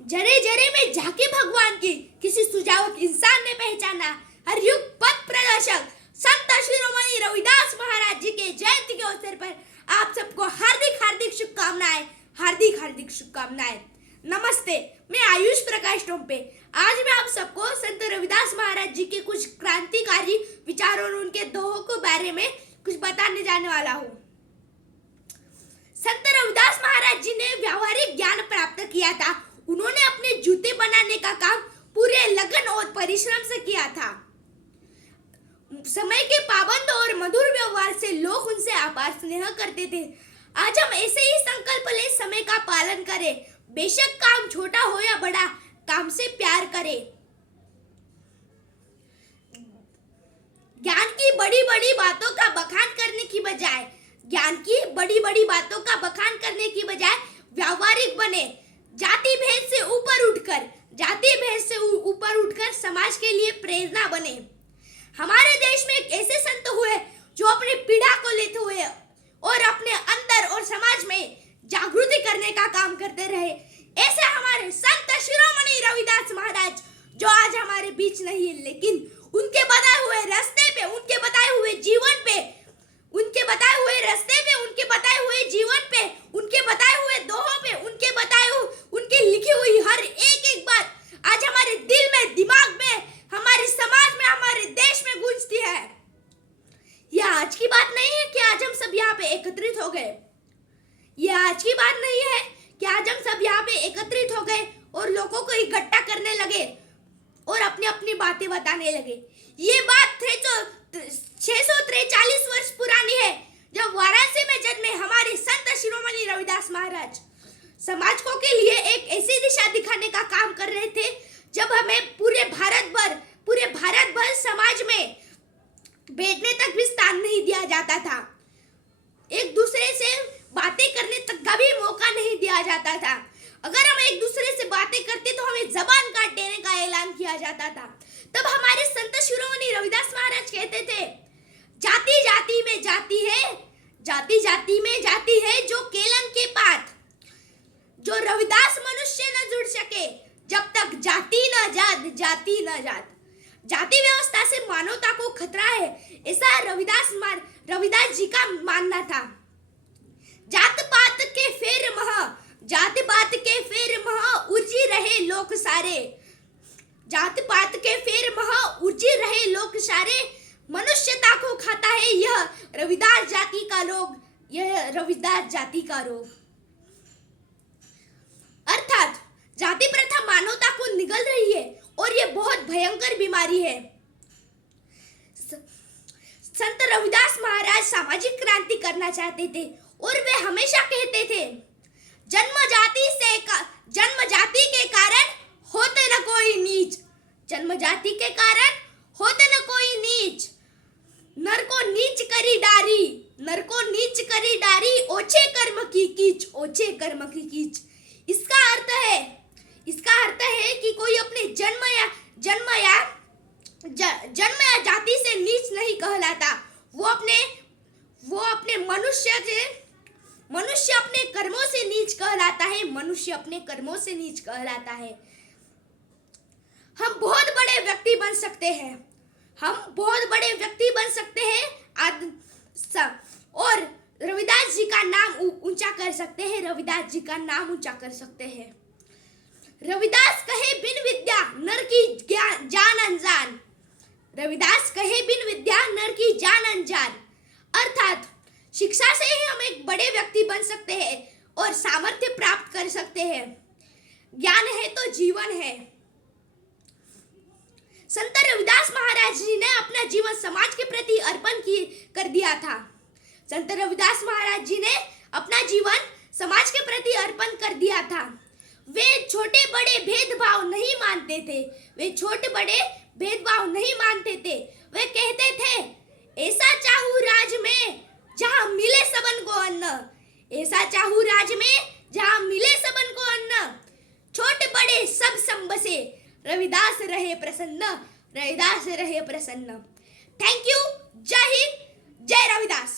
जरे जरे में झांकी भगवान की किसी सुजावक इंसान ने पहचाना। हर युग पथ प्रदर्शक संत शिरोमणि रविदास महाराज जी के जयंती के अवसर पर आप सबको हार्दिक हार्दिक शुभकामनाएं, हार्दिक हार्दिक शुभकामनाएं। नमस्ते, मैं आयुष प्रकाश टोम्पे। आज मैं आप सबको संत रविदास महाराज जी के कुछ क्रांतिकारी विचारों और उनके दोहों के बारे में कुछ बताने जाने वाला हूँ। संत रविदास महाराज जी ने व्यावहारिक ज्ञान प्राप्त किया था। उन्होंने अपने जूते बनाने का काम पूरे लगन और परिश्रम से किया था। समय के पाबंद और मधुर व्यवहार से लोग उनसे अपार स्नेह करते थे। आज हम ऐसे ही संकल्प ले समय का पालन करें। बेशक काम छोटा हो या बड़ा, काम से प्यार करें। ज्ञान की बड़ी बड़ी बातों का बखान करने की बजाय व्यावहारिक बने। जाति भेद से ऊपर उठकर समाज के लिए प्रेरणा बने। हमारे देश में एक ऐसे संत हुए जो अपने पीड़ा को लेते हुए और अपने अंदर और समाज में जागृति करने का काम करते रहे। ऐसे हमारे संत शिरोमणि रविदास महाराज जो आज हमारे बीच नहीं है, लेकिन उनके बताए हुए रास्ते पे, उनके बताए हुए जीवन पे, उनके बताए हुए रास्ते पे, उनके बताए हुए जीवन पे, उनके बताए हुए दोहों पे, उनकी लिखी हुई हर एक बात आज हमारे दिल में, दिमाग में, हमारे समाज में, हमारे देश में गूंजती है। यह आज की बात नहीं है कि आज हम सब यहाँ पे एकत्रित हो गए। यह आज की बात नहीं है कि आज हम सब यहाँ पे एकत्रित हो गए और लोगों को इकट्ठा करने लगे और अपनी अपनी बातें बताने लगे। ये बात 643 वर्ष पुरानी है, जब वाराणसी में जन्मे हमारे संत शिरोमणि रविदास महाराज समाज को के लिए एक ऐसी दिशा दिखाने का काम कर रहे थे जब हमें पूरे भारत भर समाज में बैठने तक भी स्थान नहीं दिया जाता था। एक दूसरे से बातें करने तक का भी मौका नहीं दिया जाता था। अगर हम एक दूसरे से बातें करते तो हमें जबान काट देने का ऐलान किया जाता था। तब हमारे संत शिरोमणि रविदास महाराज कहते थे, जाति जाति में जाति है, जाति जाति में जाति है जो केलन के पात। जो रविदास मनुष्य न जुड़ सके जब तक जाति न जात। जाति व्यवस्था से मानवता को खतरा है, ऐसा रविदास जी का मानना था। जात पात के फेर मह उर्जी रहे लोक सारे। जात पात के फेर मह उर्जी रहे लोक सारे। मनुष्यता को खाता है यह रविदास जाति का रोग। अर्थात जाति प्रथा मानवता को निगल रही है और यह बहुत भयंकर बीमारी है। संत रविदास महाराज सामाजिक क्रांति करना चाहते थे और वे हमेशा कहते थे, जन्म जाति के कारण होते न कोई नीच। जन्म जाति के कारण होते न कोई नीच। नर को नीच करी डारी ओछे कर्म की कीच। इसका अर्थ है कि कोई अपने जन्म या जाति से नीच नहीं कहलाता। वो अपने मनुष्य अपने कर्मों से नीच कहलाता है। हम बहुत बड़े व्यक्ति बन सकते हैं और रविदास जी का नाम ऊंचा कर सकते हैं। रविदास कहे बिन विद्या नर की जान अनजान। रविदास कहे बिन विद्या नर की जान अनजान। अर्थात शिक्षा से ही हम एक बड़े व्यक्ति बन सकते हैं और सामर्थ्य प्राप्त कर सकते हैं। ज्ञान है तो जीवन है। संत रविदास महाराज जी ने अपना जीवन समाज के प्रति अर्पण कर दिया था। संत रविदास महाराज जी ने अपना जीवन समाज के प्रति अर्पण कर दिया था। वे छोटे बड़े भेदभाव नहीं मानते थे। वे कहते थे, ऐसा चाहूं राज में जहां मिले सबन को अन्न। छोटे बड़े सब संबसे, रविदास रहे प्रसन्न। Thank you. जय हिंद, जय रविदास।